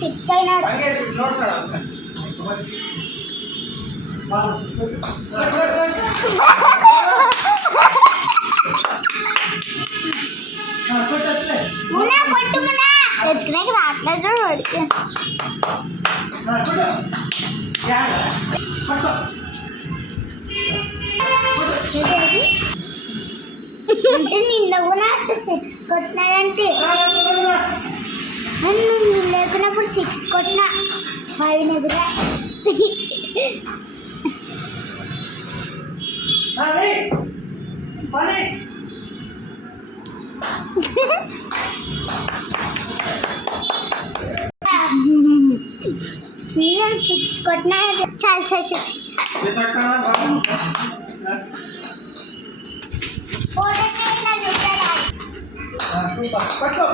Six అయినాడు. ఎత్తుకునేకి రావట్లేదు వాడికి. అంటే నిన్న కూడా సిక్స్ కొట్టినాడంటే నిన్ను లేకున్నప్పుడు సిక్స్ కొట్టినా 5 ఎదురా. సిక్స్ కొట్టినా చాలా సిక్స్ ఫోటో